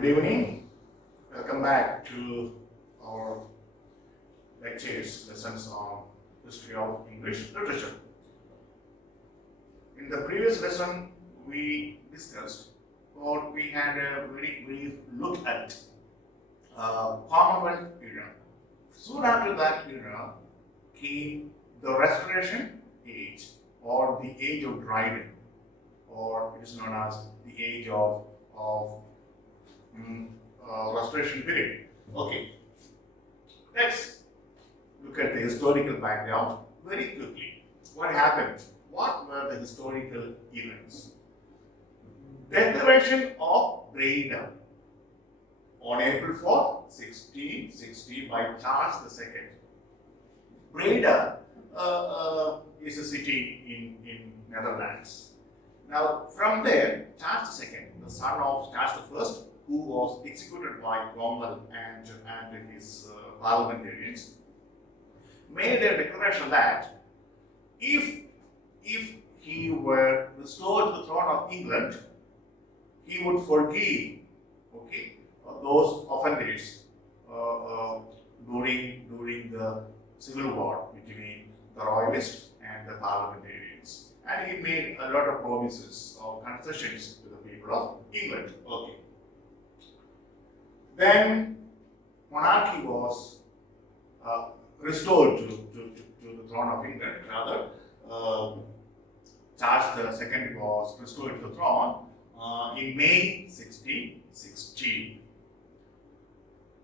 Good evening. Welcome back to our lessons on history of English literature. In the previous lesson, we discussed or we had a very brief look at Commonwealth era. Soon after that era came the Restoration Age or the Age of Dryden, or it is known as the Age of Restoration period. Okay, let's look at the historical background very quickly. What happened? What were the historical events? Declaration of Breda on April 4th, 1660 by Charles II. Breda is a city in Netherlands. Now, from there, Charles II, the son of Charles I, who was executed by Cromwell and his parliamentarians, made a declaration that if he were restored to the throne of England, he would forgive, those offenders during the civil war between the royalists and the parliamentarians. And he made a lot of promises of concessions to the people of England. Okay. Then monarchy was restored to the throne of England. Rather, Charles II was restored to the throne in May 1660.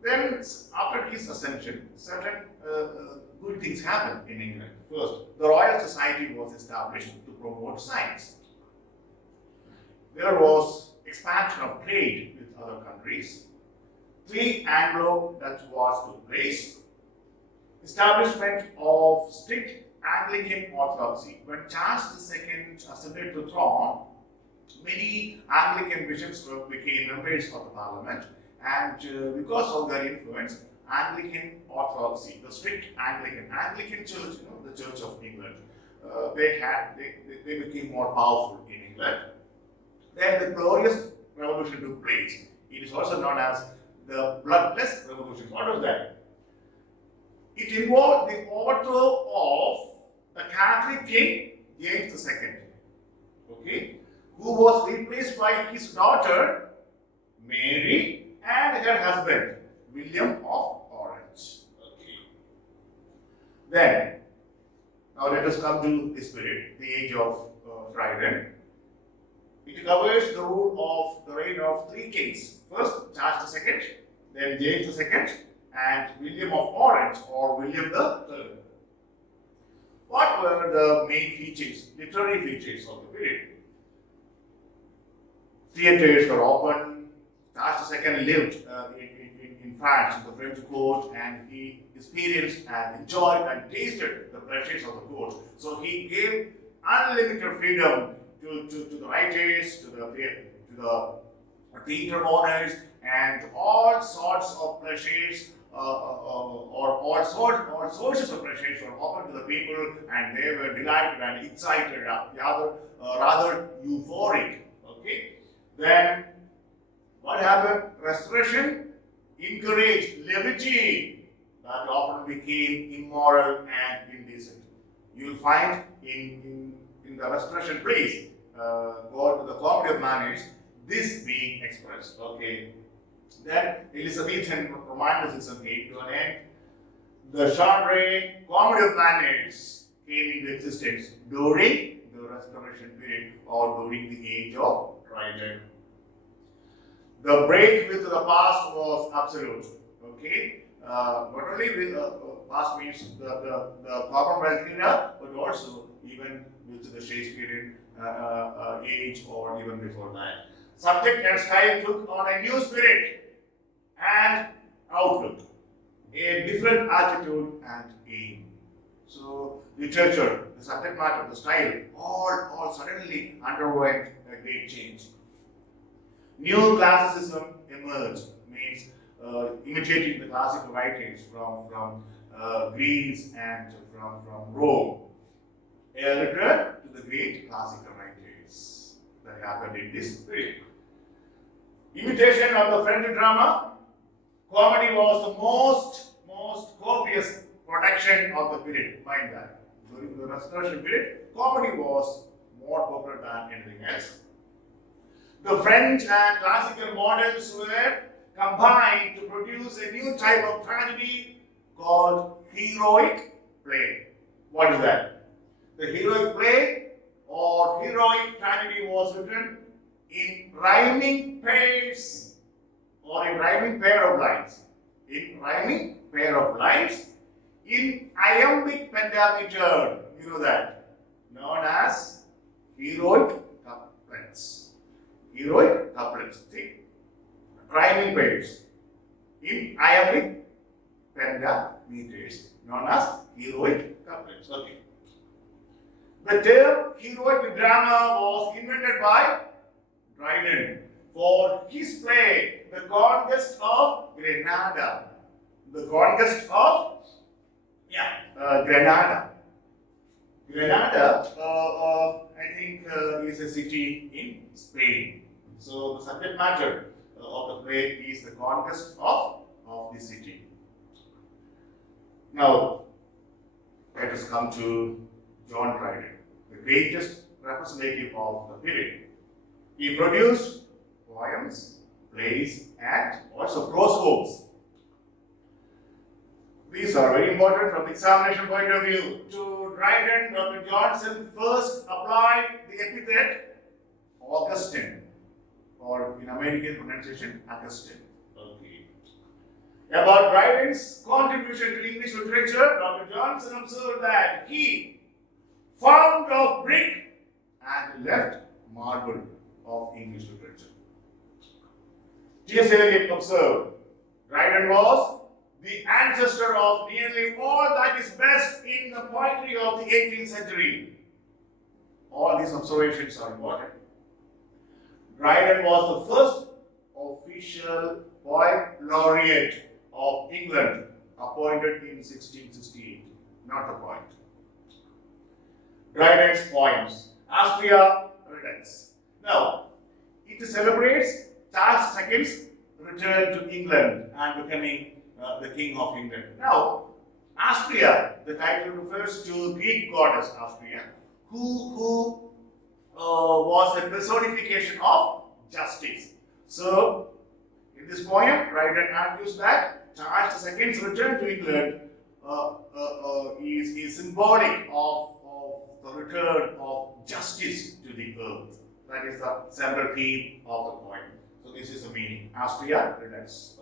Then, after his ascension, certain good things happened in England. First, the Royal Society was established to promote science. There was expansion of trade with other countries. 3 Anglo-Dutch wars took place. Establishment of strict Anglican orthodoxy. When Charles II ascended to the throne, many Anglican bishops became members of the parliament, and because of their influence, Anglican orthodoxy, the strict Anglican church, the Church of England, they became more powerful in England. Then the Glorious Revolution took place. It is also known as the Bloodless Revolution. What was that? It involved the overthrow of the Catholic king James II, who was replaced by his daughter Mary and her husband William of Orange. Then, now let us come to this period, the Age of Dryden. It covers the reign of 3 kings. First, Charles II, then James II, and William of Orange, or William III. What were the main features, literary features of the period? Theatres were open. Charles II lived in France, in the French court, and he experienced and enjoyed and tasted the pleasures of the court. So he gave unlimited freedom to the writers, to the theatre owners, and all sorts of pleasures, or all sources of pleasures were open to the people, and they were delighted and excited, rather euphoric. Then what happened? Restoration encouraged levity that often became immoral and indecent. You will find in the Restoration plays, the Comedy of Manners, this being expressed. Then Elizabethan Romanticism came to an end. The genre Comedy of Manners came into existence during the Restoration period or during the Age of Dryden. The break with the past was absolute. Not only with past means the Commonwealth era, but also even with the Shakespearean age or even before that. Subject and style took on a new spirit and outlook, a different attitude and aim. So literature, the subject matter, the style, all suddenly underwent a great change. New classicism emerged, means imitating the classical writings from Greece and from Rome. A return to the great classical writers that happened in this period. Imitation of the French drama, comedy was the most copious production of the period. Mind that. During the Restoration period, comedy was more popular than anything else. The French and classical models were combined to produce a new type of tragedy called heroic play. What is that? The heroic play or heroic tragedy was written in rhyming pairs or in rhyming pair of lines. In rhyming pair of lines in iambic pentameter. You know that. Known as heroic couplets. Heroic couplets. See? Rhyming pairs in iambic pentameters. Known as heroic couplets. Okay. The term heroic drama was invented by Dryden for his play, The Conquest of Grenada. The Conquest of Grenada. Grenada, I think, is a city in Spain. So the subject matter of the play is the conquest of the city. Now, let us come to John Dryden, the greatest representative of the period. He produced poems, plays, and also prose poems. These are very important from the examination point of view. To Dryden, Dr. Johnson first applied the epithet Augustine, or in American pronunciation, Augustine. Okay. About Dryden's contribution to English literature, Dr. Johnson observed that he found of brick and left marble of English literature. T.S. Eliot observed Dryden was the ancestor of nearly all that is best in the poetry of the 18th century. All these observations are important. Dryden was the first official poet laureate of England, appointed in 1668. Not the point. Dryden's poems, Austria Redux. Now, it celebrates Charles II's return to England and becoming the King of England. Now, Austria, the title refers to Greek goddess Austria, who was a personification of justice. So, in this poem, Dryden argues that Charles II's return to England is symbolic of the return of justice to the earth. That is the central theme of the poem. So, this is the meaning. Austria Redux.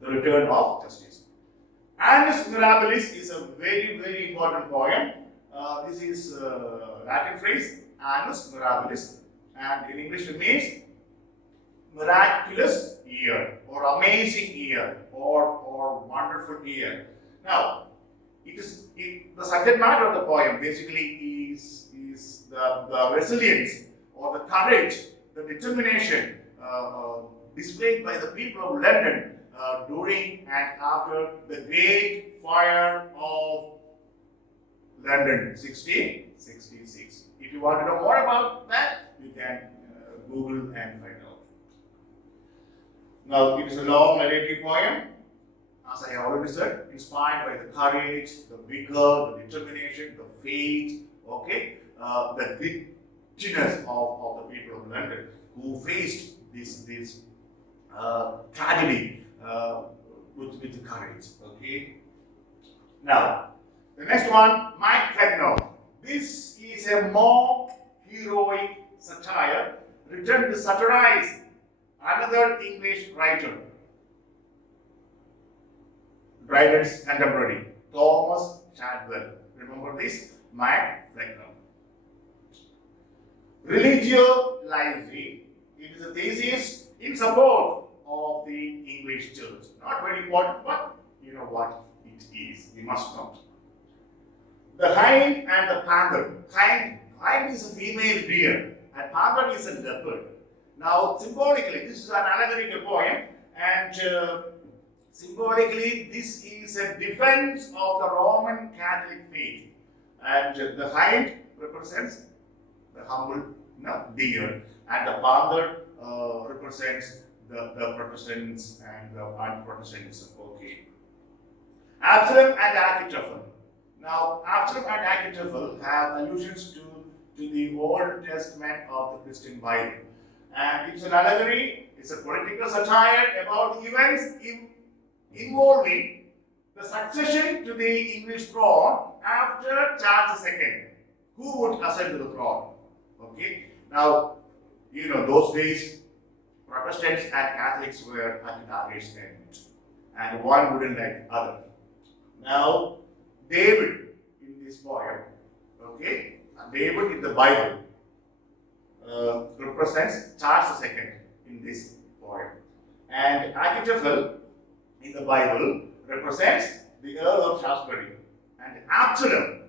The return of justice. Annus Mirabilis is a very important poem. This is Latin phrase, Annus Mirabilis, and in English it means miraculous year, or amazing year, or wonderful year. Now, the subject matter of the poem basically is the resilience or the courage, the determination displayed by the people of London during and after the Great Fire of London, 1666. If you want to know more about that, you can Google and find out. Now, it is a long narrative poem, as I have already said, inspired by the courage, the vigor, the determination, the faith, the grittiness of the people of London who faced this tragedy with courage. Okay. Now, the next one, Mike Fagno. This is a mock heroic satire written to satirize another English writer, Dryden's contemporary, Thomas Shadwell. Remember this? Mike Fagno. Religio Laici. It is a thesis in support of the English church. Not very important, but you know what it is. We must know. The hind and the panther. Hind is a female deer and panther is a leopard. Now, symbolically, this is an allegorical poem, and symbolically, this is a defense of the Roman Catholic faith. And the hind represents the humble deer, and the panther represents the Protestants and the anti-Protestantism. Okay. Absalom and Achitophel. Now, Absalom and Achitophel have allusions to the Old Testament of the Christian Bible. And it's an allegory, it's a political satire about events involving the succession to the English throne after Charles II. Who would ascend to the throne? Okay. Now, those days, Protestants and Catholics were at target's end, and one wouldn't like the other. Now, David in this poem, okay, David in the Bible represents Charles II in this poem, and Achitophel in the Bible represents the Earl of Shaftesbury, and Absalom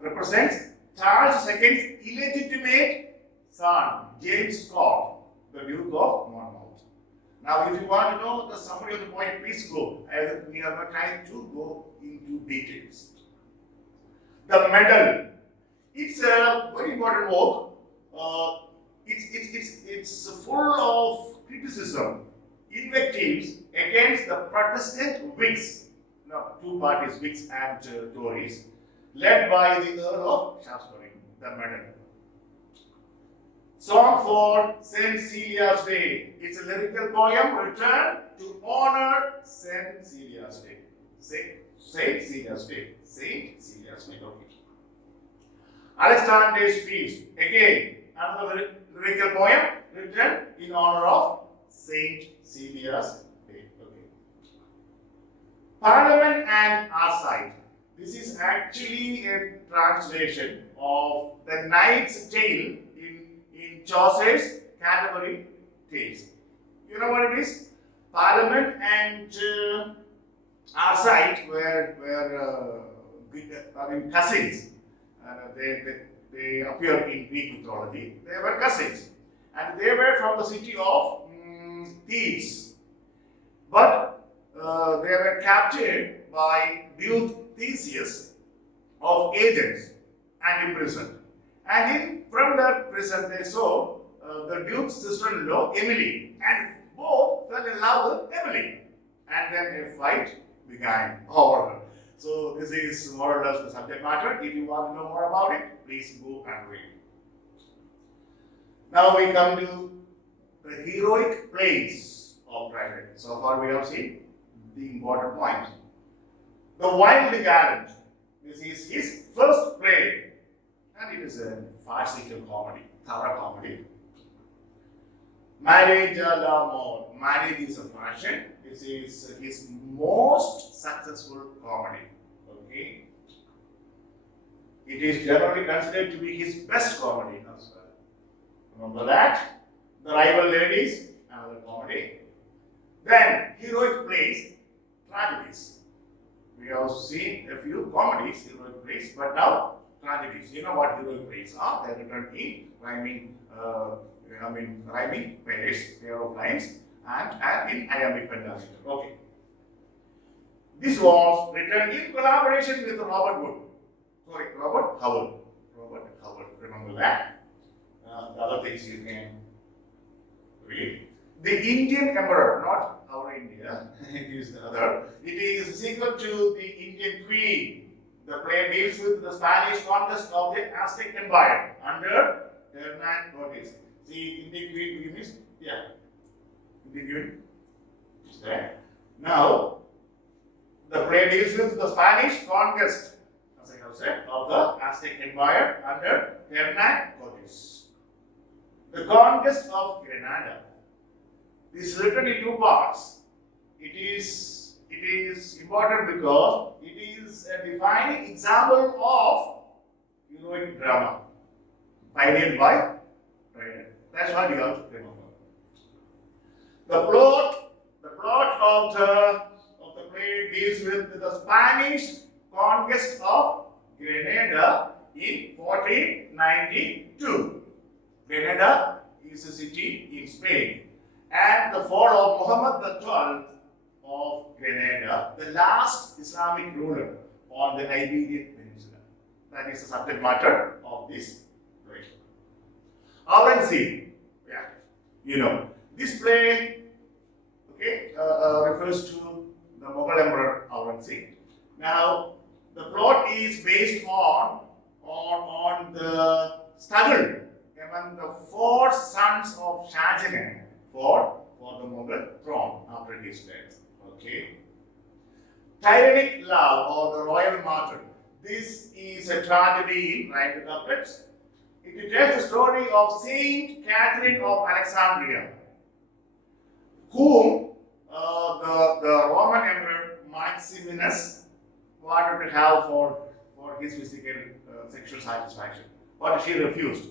represents Charles II's illegitimate son, James Scott, the Duke of Monmouth. Now, if you want to know the summary of the poem, please go. We have not time to go into details. The medal. It's a very important work. It's full of criticism, invectives against the Protestant Whigs. Now, two parties, Whigs and Tories, led by the Earl of Shaftesbury. The medal. Song for St. Celia's Day. It's a lyrical poem written to honor St. Celia's Day. St. Celia's Day. St. Celia's Day. Okay. Alexander's Feast. Again, another lyrical poem written in honor of St. Celia's Day. Okay. Parliament and Arcite. This is actually a translation of the Knight's Tale in Chaucer's Canterbury Tales. You know what it is? Parliament and Arcite were cousins. They appear in Greek mythology. They were cousins, and they were from the city of Thebes. But they were captured by Duke Theseus of Athens and imprisoned. And from that prison, they saw the Duke's sister-in-law, Emily, and both fell in love with Emily. And then a fight began over her. So this is more or less the subject matter. If you want to know more about it, please go and read. Now we come to the heroic plays of Dryden. So far we have seen the important points. The Wildly Gallant. This is his first play, and it is a farcical comedy, thorough comedy. Marriage à la mode. Marriage is a fashion. This is his most successful comedy. Okay. It is generally considered to be his best comedy as well. Remember that? The Rival Ladies, another comedy. Then heroic plays, tragedies. We have seen a few comedies, heroic plays, but now tragedies. You know what heroic plays are? They are written in rhyming pairs, pair of lines, and in iambic pentameter. Okay. This was written in collaboration with Robert Howard. Remember that? The other things you can read. The Indian Emperor, not our India, it is the other. It is sequel to the Indian Queen. The play deals with the Spanish conquest of the Aztec Empire under Hernan Cortes. See, Indian Queen means, Indian Queen is there. Now, the play deals with the Spanish conquest, as I have said, of the Aztec Empire under Hernan Cortes. The conquest of Granada is written in two parts. It is important because it is a defining example of heroic drama pioneered by Dryden. That's what you have to remember. The plot of the play deals with the Spanish conquest of Granada in 1492. Granada is a city in Spain, and the fall of Muhammad XII of Granada, the last Islamic ruler on the Iberian Peninsula. That is the subject matter of this play. Aurangzeb. you know. This play, okay, refers to the Mughal Emperor Aurangzeb. Now, the plot is based on the struggle among the four sons of Shah Jahan for the Mughal throne after his death. Okay. Tyrannic love or the royal martyr. This is a tragedy in right couplets. It tells the story of Saint Catherine of Alexandria, whom the Roman Emperor Maximinus wanted to have for his physical sexual satisfaction. But she refused.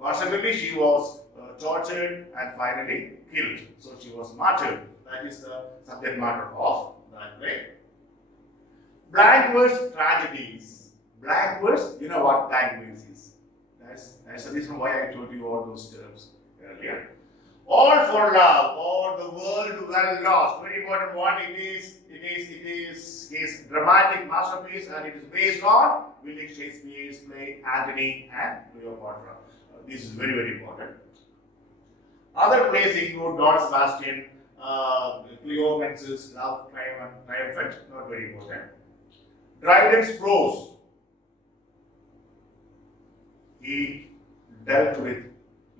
Consequently, she was tortured and finally killed. So she was martyred. That is the subject matter of that play. Blank verse tragedies. Blank verse, you know what blank verse is. That's the reason why I told you all those terms earlier. All for love, or the world well lost. Very important one. It is his dramatic masterpiece, and it is based on William Shakespeare's play Antony and Cleopatra. This is very, very important. Other plays include Don Sebastian, Cleomence's Love Triumphant, not very important. Dryden's prose. He dealt with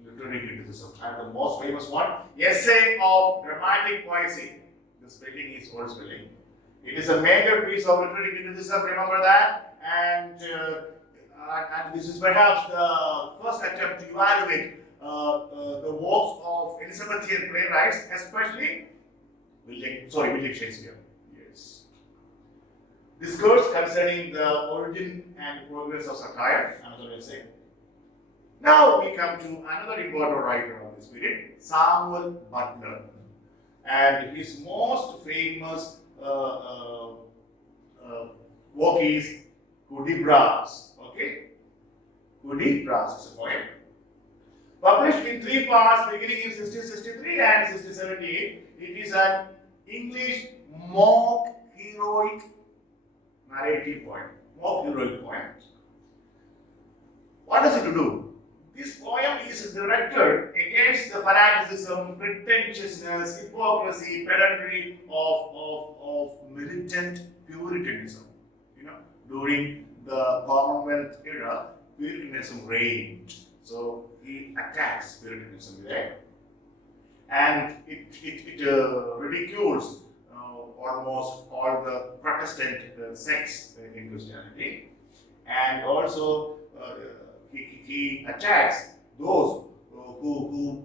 literary criticism. And the most famous one, Essay of Dramatic Poesy. The spelling is old spelling. It is a major piece of literary criticism, remember that? And this is perhaps the first attempt to evaluate the works of Elizabethan playwrights, especially William Shakespeare. Yes. Discourse concerning the origin and progress of satire, another essay. Now we come to another important writer of this period, Samuel Butler. And his most famous work is Hudibras. Okay? Hudibras is a poem. Published in 3 parts beginning in 1663 and 1678. It is an English mock heroic narrative poem. Mock heroic poem. What does it do? This poem is directed against the fanaticism, pretentiousness, hypocrisy, pedantry of militant Puritanism. You know, during the Commonwealth era, Puritanism reigned. So he attacks Puritanism there, and it ridicules almost all the Protestant sects in Christianity, and also he attacks those who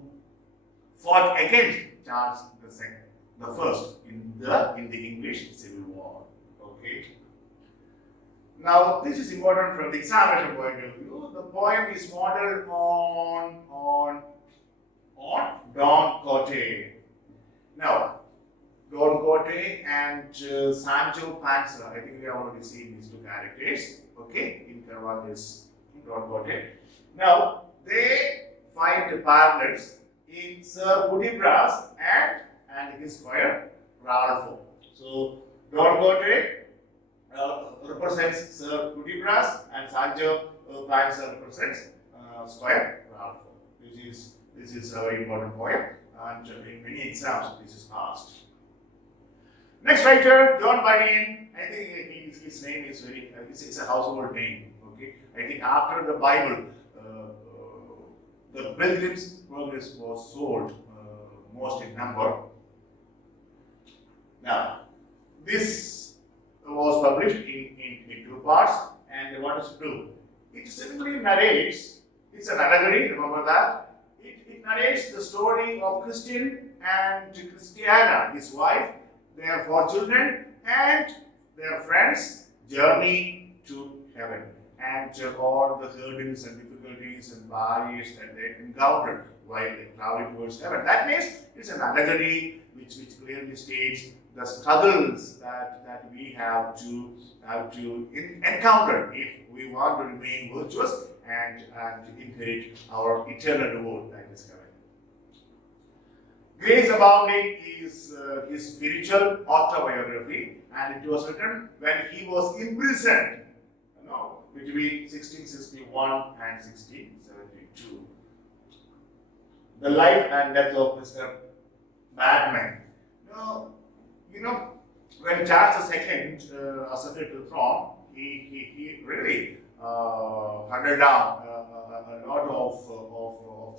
fought against Charles II, the first in the English Civil War. Okay. Now this is important from the examination point of view. The poem is modeled on Don Quixote. Now, Don Quixote and Sancho Panza. I think we have already seen these 2 characters. Okay, in Carvalho's Don Quixote. Now, they find the parallels in Sir Hudibras and his squire Ralph. So, Don Quixote represents Sir Hudibras and Sancho Panza represents squire Ralph. This is a very important poem, and in many exams this is asked. Next writer, John Bunyan. I think his name is it's a household name. Okay, I think after the Bible, the Pilgrim's Progress was sold most in number. Now, this was published in 2 parts, and what does it do? It simply narrates. It's an allegory. Remember that. It narrates the story of Christian and Christiana, his wife, their 4 children, and their friends' journey to heaven, and all the hurdles and difficulties and barriers that they encountered while they traveling towards heaven. That means it's an allegory which clearly states the struggles that we have to encounter if we want to remain virtuous and inherit our eternal reward that is coming. Grace Abounding is his spiritual autobiography, and it was written when he was imprisoned, between 1661 and 1672. The life and death of Mr. Badman. Now, when Charles II ascended to the throne, he really hunted down a lot of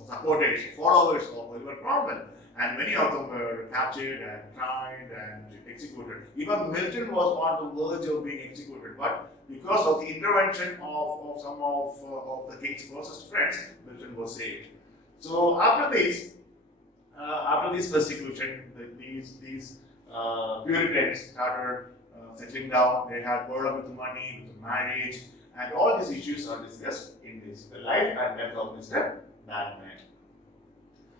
supporters, followers of Oliver Cromwell, and many of them were captured and tried and executed. Even Milton was on the verge of being executed, but because of the intervention of some of the king's closest friends, Milton was saved. So after this persecution, these Puritans started settling down. They had problem with money, with marriage, and all these issues are discussed in this, the life and death of Mr. Badman.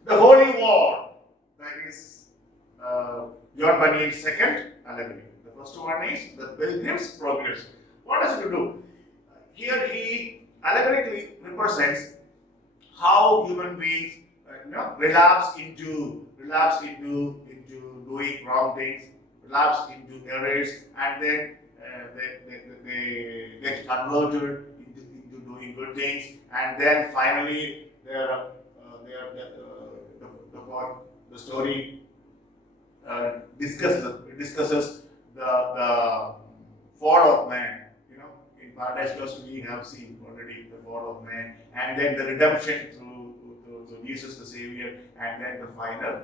The Holy War, that is John Bunyan's second allegory. The first one is the Pilgrim's Progress. What does it do? Here he allegorically represents how human beings relapse into doing wrong things, relapse into errors, and then they get converted into doing good things, and then finally the story discusses the fall of man. In Paradise Lost we have seen already the fall of man, and then the redemption through Jesus the Savior, and then the final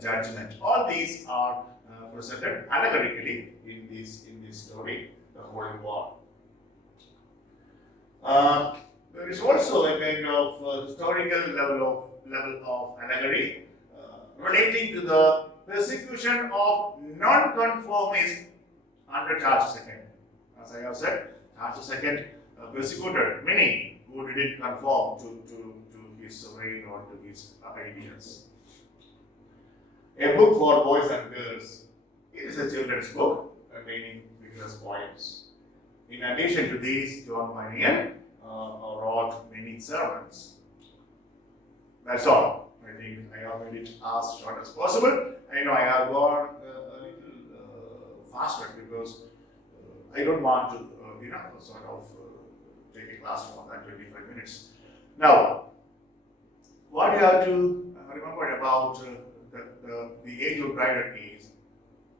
judgment. All these are presented allegorically in this story, the Holy War. There is also a kind of historical level of allegory relating to the persecution of non-conformists under Charles II. As I have said, Charles II persecuted many who didn't conform to his reign or to his ideas. A book for boys and girls. It is a children's book containing vigorous poems. In addition to these, John Bunyan wrote many sermons. That's all. I think I have made it as short as possible. I know I have gone a little faster because I don't want to, sort of take a class more than 25 minutes. Now, what you have to remember about the age of dryden is,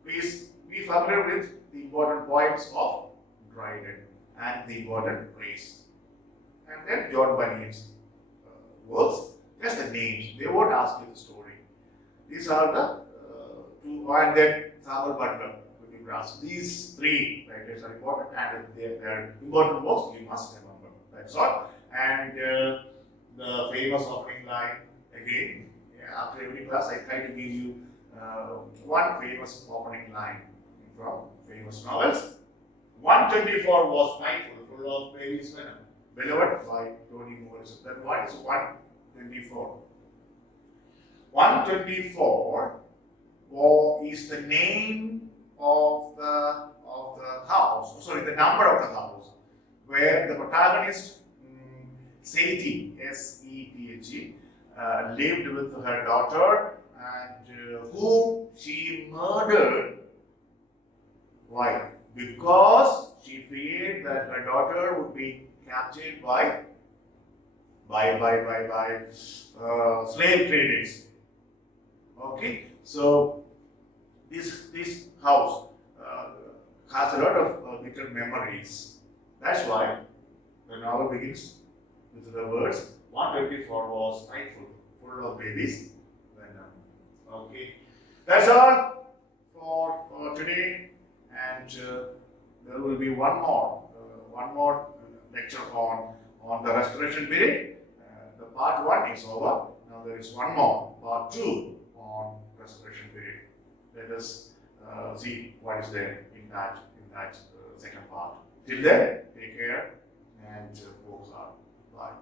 please be familiar with the important poems of Dryden and the important plays. And then John Bunyan's works, just the names, they won't ask you the story. These are the two, and then Samuel Butler, these three writers are important, and they're important works you must remember. That's all. And the famous opening line, again, after every class I try to give you one famous opening line from famous novels. 124 was mindful, full of baby's venom. Beloved by Toni Morrison. Then what is 124? 124 is the name of the house, the number of the house, where the protagonist, Sethi, S-E-T-H-E, lived with her daughter, and whom she murdered. Why? Because she feared that her daughter would be captured by slave traders. Okay, so this house has a lot of bitter memories. That's why the novel begins with the words 124 was frightful, full of babies. Okay, that's all for today, and there will be one more lecture on the restoration period. The part 1 is over. Now there is one more, part 2 on restoration period. Let us see what is there in that second part. Till then, take care and work hard. Bye.